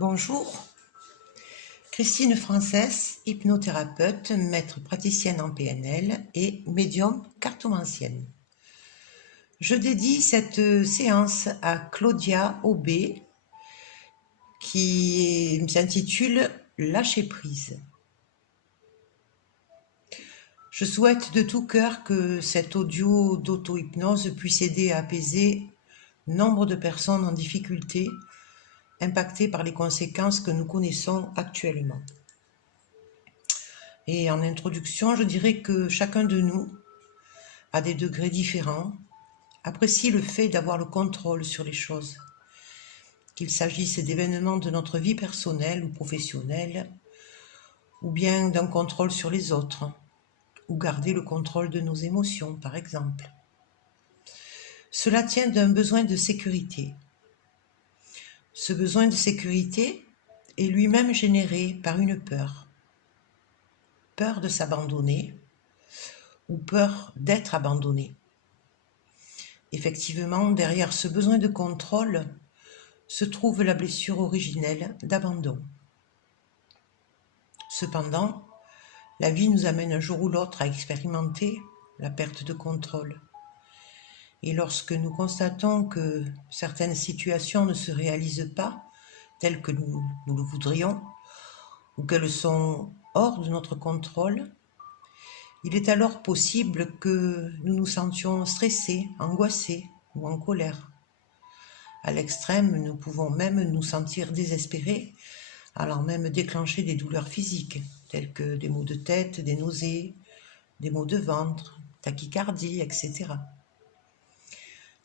Bonjour, Christine Frances, hypnothérapeute, maître praticienne en PNL et médium cartomancienne. Je dédie cette séance à Claudia Aubé qui s'intitule « Lâcher prise ». Je souhaite de tout cœur que cet audio d'auto-hypnose puisse aider à apaiser nombre de personnes en difficulté impactées par les conséquences que nous connaissons actuellement. Et en introduction, je dirais que chacun de nous, à des degrés différents, apprécie le fait d'avoir le contrôle sur les choses, qu'il s'agisse d'événements de notre vie personnelle ou professionnelle, ou bien d'un contrôle sur les autres, ou garder le contrôle de nos émotions, par exemple. Cela tient d'un besoin de sécurité. Ce besoin de sécurité est lui-même généré par une peur. Peur de s'abandonner ou peur d'être abandonné. Effectivement, derrière ce besoin de contrôle se trouve la blessure originelle d'abandon. Cependant, la vie nous amène un jour ou l'autre à expérimenter la perte de contrôle. Et lorsque nous constatons que certaines situations ne se réalisent pas telles que nous le voudrions, ou qu'elles sont hors de notre contrôle, il est alors possible que nous nous sentions stressés, angoissés ou en colère. À l'extrême, nous pouvons même nous sentir désespérés, allant même déclencher des douleurs physiques, telles que des maux de tête, des nausées, des maux de ventre, tachycardie, etc.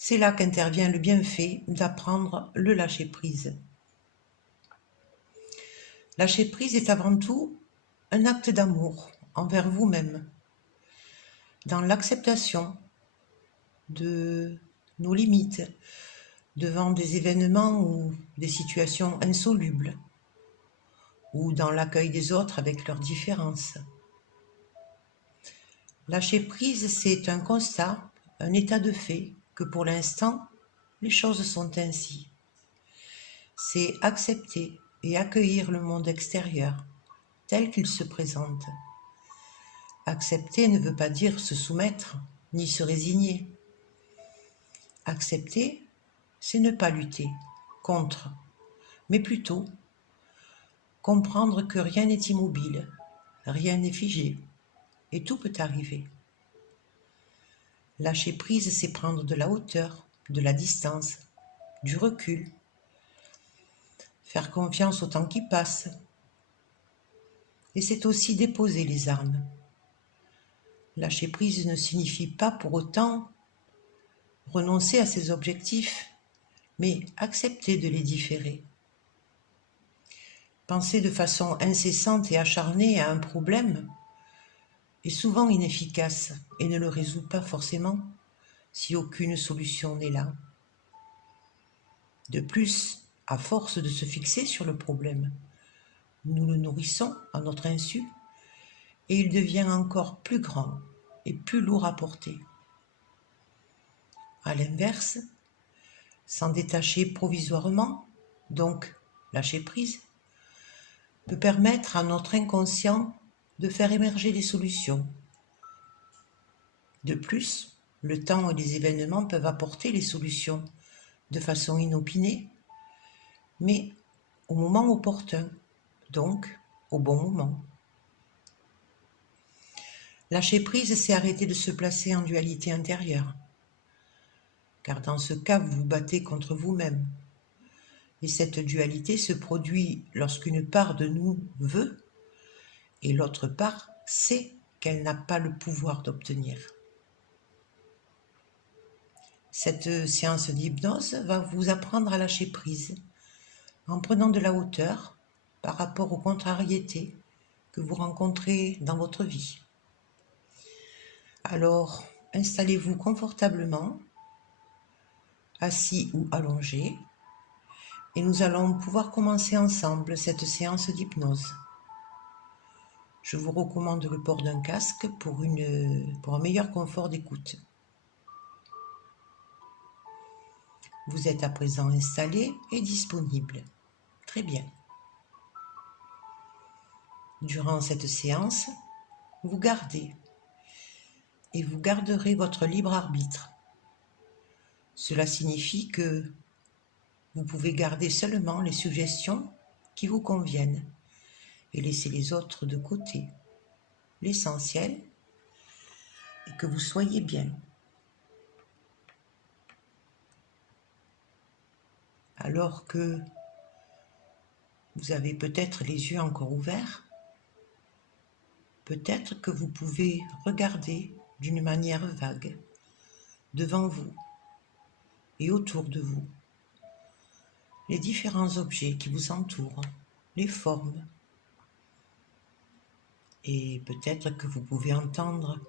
C'est là qu'intervient le bienfait d'apprendre le lâcher-prise. Lâcher-prise est avant tout un acte d'amour envers vous-même, dans l'acceptation de nos limites, devant des événements ou des situations insolubles, ou dans l'accueil des autres avec leurs différences. Lâcher prise, c'est un constat, un état de fait, que pour l'instant, les choses sont ainsi. C'est accepter et accueillir le monde extérieur, tel qu'il se présente. Accepter ne veut pas dire se soumettre, ni se résigner. Accepter, c'est ne pas lutter contre, mais plutôt comprendre que rien n'est immobile, rien n'est figé, et tout peut arriver. Lâcher prise, c'est prendre de la hauteur, de la distance, du recul, faire confiance au temps qui passe, et c'est aussi déposer les armes. Lâcher prise ne signifie pas pour autant renoncer à ses objectifs, mais accepter de les différer. Penser de façon incessante et acharnée à un problème est souvent inefficace et ne le résout pas forcément si aucune solution n'est là. De plus, à force de se fixer sur le problème, nous le nourrissons à notre insu et il devient encore plus grand et plus lourd à porter. À l'inverse, s'en détacher provisoirement, donc lâcher prise, peut permettre à notre inconscient de faire émerger des solutions. De plus, le temps et les événements peuvent apporter les solutions de façon inopinée, mais au moment opportun, donc au bon moment. Lâcher prise, c'est arrêter de se placer en dualité intérieure, car dans ce cas, vous vous battez contre vous-même. Et cette dualité se produit lorsqu'une part de nous veut et l'autre part sait qu'elle n'a pas le pouvoir d'obtenir. Cette séance d'hypnose va vous apprendre à lâcher prise en prenant de la hauteur par rapport aux contrariétés que vous rencontrez dans votre vie. Alors, installez-vous confortablement, assis ou allongé, et nous allons pouvoir commencer ensemble cette séance d'hypnose. Je vous recommande le port d'un casque pour un meilleur confort d'écoute. Vous êtes à présent installé et disponible. Très bien. Durant cette séance, vous gardez et vous garderez votre libre arbitre. Cela signifie que vous pouvez garder seulement les suggestions qui vous conviennent et laisser les autres de côté. L'essentiel est que vous soyez bien. Alors que vous avez peut-être les yeux encore ouverts, peut-être que vous pouvez regarder d'une manière vague devant vous et autour de vous les différents objets qui vous entourent, les formes. Et peut-être que vous pouvez entendre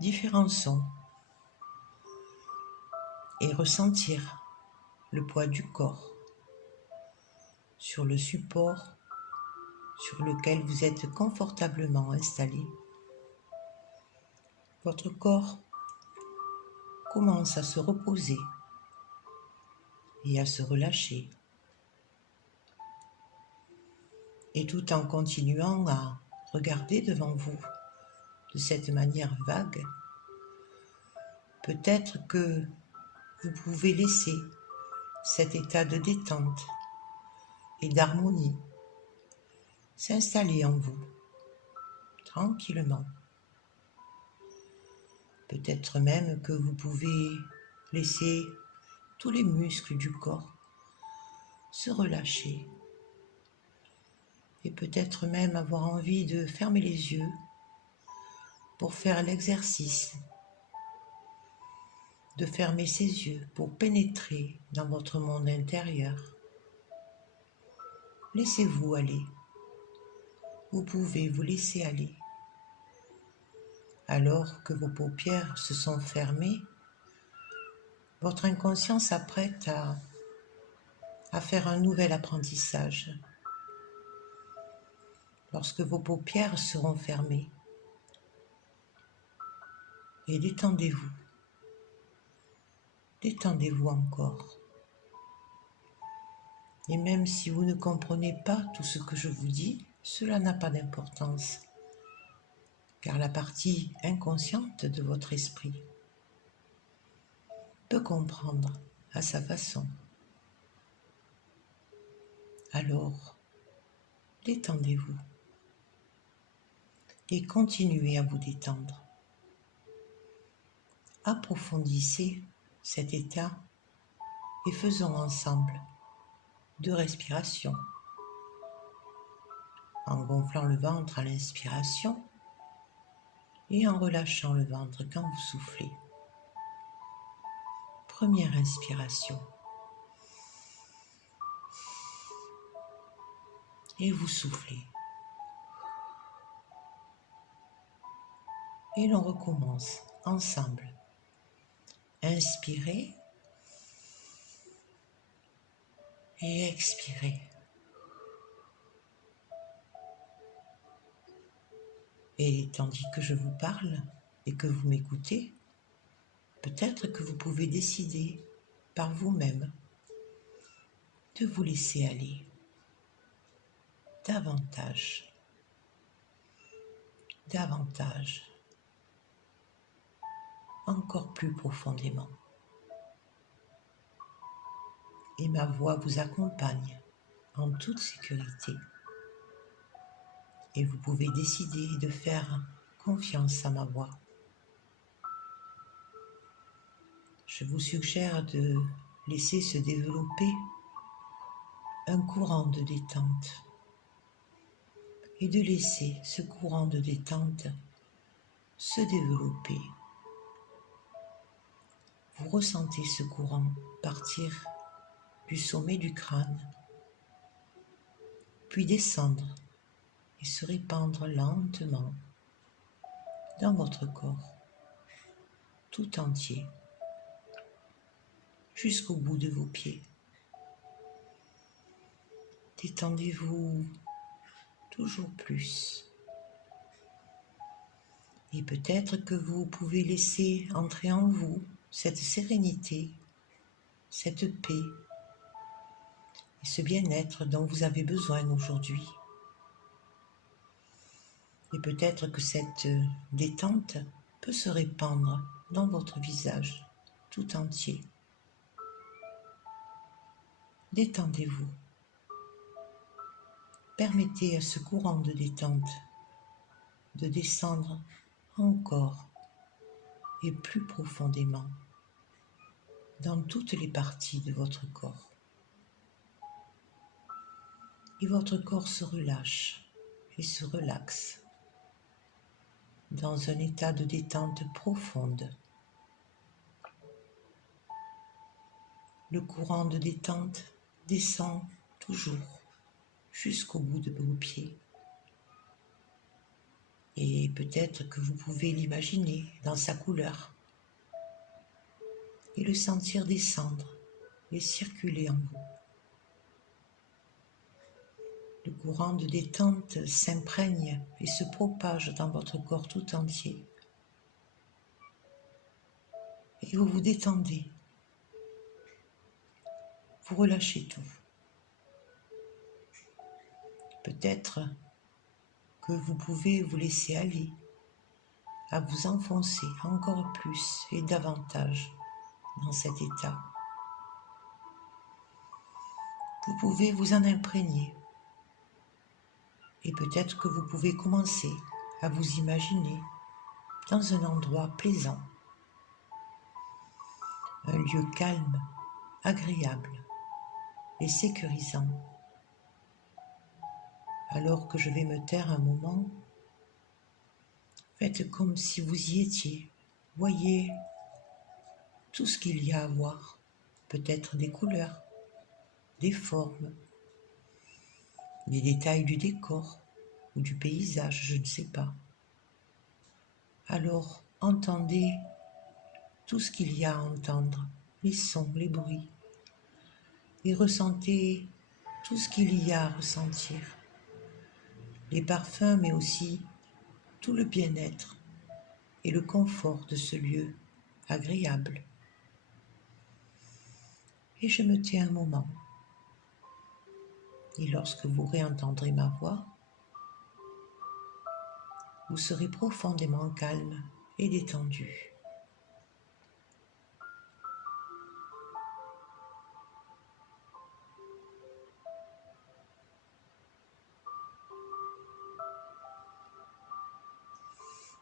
différents sons et ressentir le poids du corps sur le support sur lequel vous êtes confortablement installé. Votre corps commence à se reposer et à se relâcher. Et tout en continuant à regarder devant vous de cette manière vague, peut-être que vous pouvez laisser cet état de détente et d'harmonie s'installer en vous, tranquillement. Peut-être même que vous pouvez laisser tous les muscles du corps se relâcher et peut-être même avoir envie de fermer les yeux pour faire l'exercice de fermer ses yeux pour pénétrer dans votre monde intérieur. Laissez-vous aller. Vous pouvez vous laisser aller. Alors que vos paupières se sont fermées, votre inconscient s'apprête à faire un nouvel apprentissage. Lorsque vos paupières seront fermées, et détendez-vous. Détendez-vous encore. Et même si vous ne comprenez pas tout ce que je vous dis, cela n'a pas d'importance, car la partie inconsciente de votre esprit peut comprendre à sa façon. Alors, détendez-vous et continuez à vous détendre. Approfondissez cet état et faisons ensemble 2 respirations. En gonflant le ventre à l'inspiration et en relâchant le ventre quand vous soufflez. Première inspiration. Et vous soufflez. Et l'on recommence ensemble. Inspirez et expirez. Et tandis que je vous parle et que vous m'écoutez, peut-être que vous pouvez décider par vous-même de vous laisser aller davantage, davantage, encore plus profondément. Et ma voix vous accompagne en toute sécurité. Et vous pouvez décider de faire confiance à ma voix. Je vous suggère de laisser se développer un courant de détente et de laisser ce courant de détente se développer. Vous ressentez ce courant partir du sommet du crâne, puis descendre et se répandre lentement dans votre corps tout entier, jusqu'au bout de vos pieds. Détendez-vous toujours plus. Et peut-être que vous pouvez laisser entrer en vous cette sérénité, cette paix et ce bien-être dont vous avez besoin aujourd'hui. Et peut-être que cette détente peut se répandre dans votre visage tout entier. Détendez-vous. Permettez à ce courant de détente de descendre encore et plus profondément dans toutes les parties de votre corps. Et votre corps se relâche et se relaxe dans un état de détente profonde. Le courant de détente descend toujours jusqu'au bout de vos pieds. Et peut-être que vous pouvez l'imaginer dans sa couleur et le sentir descendre et circuler en vous. Le courant de détente s'imprègne et se propage dans votre corps tout entier. Et vous vous détendez. Vous relâchez tout. Peut-être que vous pouvez vous laisser aller à vous enfoncer encore plus et davantage dans cet état. Vous pouvez vous en imprégner. Et peut-être que vous pouvez commencer à vous imaginer dans un endroit plaisant, un lieu calme, agréable et sécurisant. Alors que je vais me taire un moment, faites comme si vous y étiez. Voyez tout ce qu'il y a à voir, peut-être des couleurs, des formes, des détails du décor ou du paysage, je ne sais pas. Alors entendez tout ce qu'il y a à entendre, les sons, les bruits, et ressentez tout ce qu'il y a à ressentir, les parfums, mais aussi tout le bien-être et le confort de ce lieu agréable. Et je me tais un moment. Et lorsque vous réentendrez ma voix, vous serez profondément calme et détendu.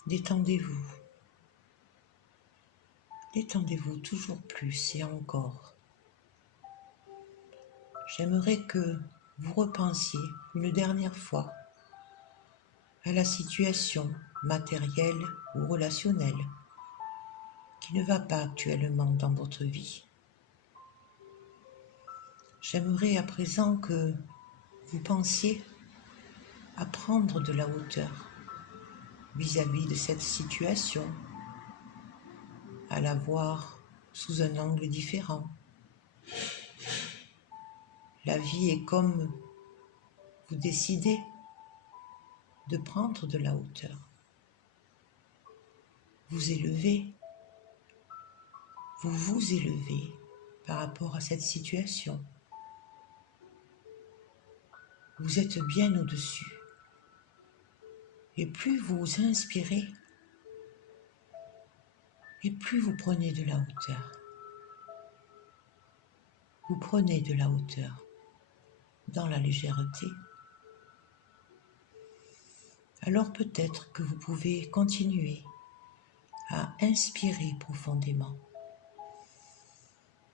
Détendez-vous. Détendez-vous toujours plus et encore. J'aimerais que vous repensiez une dernière fois à la situation matérielle ou relationnelle qui ne va pas actuellement dans votre vie. J'aimerais à présent que vous pensiez à prendre de la hauteur vis-à-vis de cette situation, à la voir sous un angle différent. La vie est comme vous décidez de prendre de la hauteur. Vous élevez, vous vous élevez par rapport à cette situation. Vous êtes bien au-dessus. Et plus vous inspirez, et plus vous prenez de la hauteur. Vous prenez de la hauteur dans la légèreté. Alors peut-être que vous pouvez continuer à inspirer profondément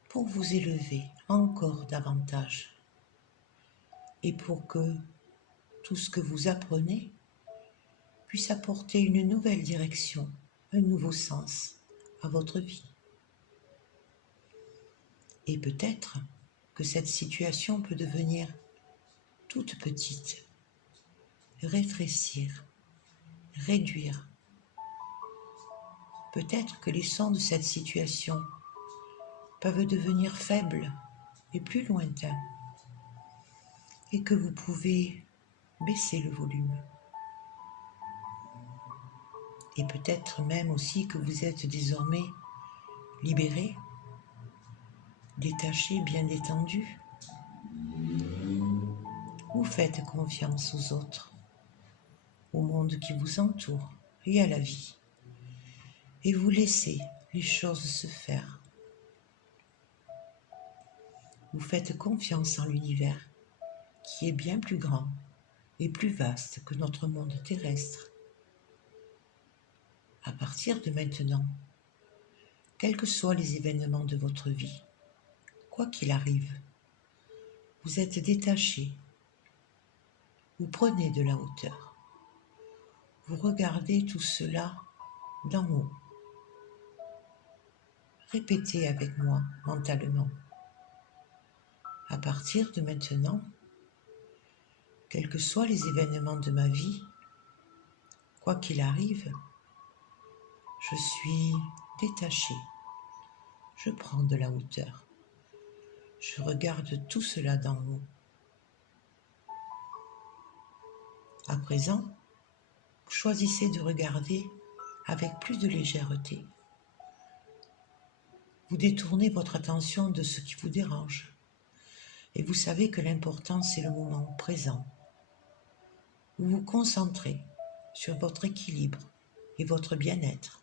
pour vous élever encore davantage et pour que tout ce que vous apprenez puisse apporter une nouvelle direction, un nouveau sens à votre vie. Et peut-être que cette situation peut devenir toute petite, rétrécir, réduire. Peut-être que les sons de cette situation peuvent devenir faibles et plus lointains, et que vous pouvez baisser le volume. Et peut-être même aussi que vous êtes désormais libéré, détaché, bien détendu. Vous faites confiance aux autres. au monde qui vous entoure et à la vie. Et vous laissez les choses se faire. Vous faites confiance en l'univers qui est bien plus grand et plus vaste que notre monde terrestre. À partir de maintenant, quels que soient les événements de votre vie, quoi qu'il arrive, vous êtes détaché. Vous prenez de la hauteur. Vous regardez tout cela d'en haut. Répétez avec moi mentalement. À partir de maintenant, quels que soient les événements de ma vie, quoi qu'il arrive, je suis détaché. Je prends de la hauteur. Je regarde tout cela d'en haut. À présent, vous choisissez de regarder avec plus de légèreté. Vous détournez votre attention de ce qui vous dérange. Et vous savez que l'important, c'est le moment présent. Vous vous concentrez sur votre équilibre et votre bien-être.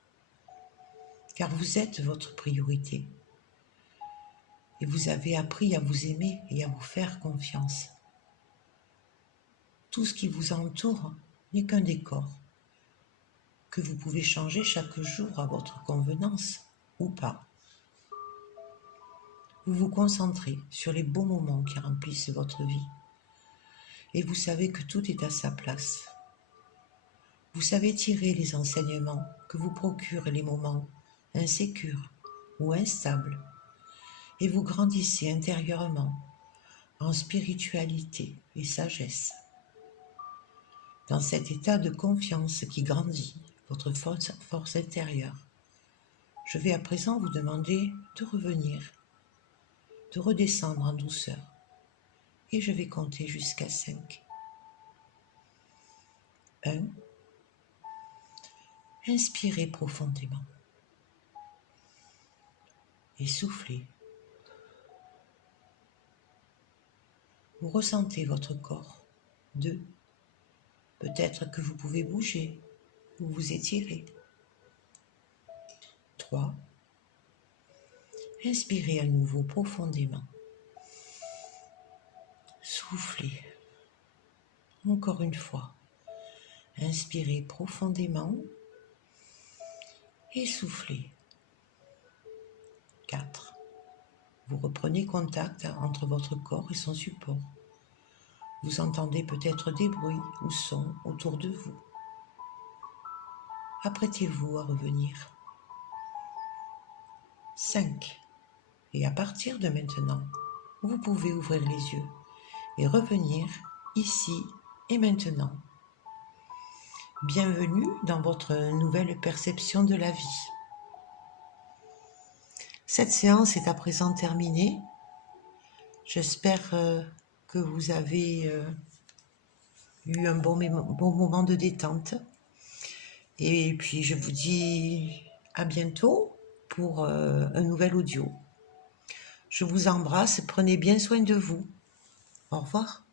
Car vous êtes votre priorité. Et vous avez appris à vous aimer et à vous faire confiance. Tout ce qui vous entoure n'est qu'un décor que vous pouvez changer chaque jour à votre convenance ou pas. Vous vous concentrez sur les beaux moments qui remplissent votre vie et vous savez que tout est à sa place. Vous savez tirer les enseignements que vous procurent les moments insécures ou instables et vous grandissez intérieurement en spiritualité et sagesse. Dans cet état de confiance qui grandit votre force intérieure, je vais à présent vous demander de revenir, de redescendre en douceur et je vais compter jusqu'à 5. 1. Inspirez profondément et soufflez. Vous ressentez votre corps. 2. Peut-être que vous pouvez bouger ou vous étirer. 3. Inspirez à nouveau profondément. Soufflez. Encore une fois. Inspirez profondément et soufflez. 4. Vous reprenez contact entre votre corps et son support. Vous entendez peut-être des bruits ou sons autour de vous. Apprêtez-vous à revenir. 5. Et à partir de maintenant, vous pouvez ouvrir les yeux et revenir ici et maintenant. Bienvenue dans votre nouvelle perception de la vie. Cette séance est à présent terminée. J'espère que vous avez eu un bon moment de détente. Et puis je vous dis à bientôt pour un nouvel audio. Je vous embrasse, prenez bien soin de vous. Au revoir.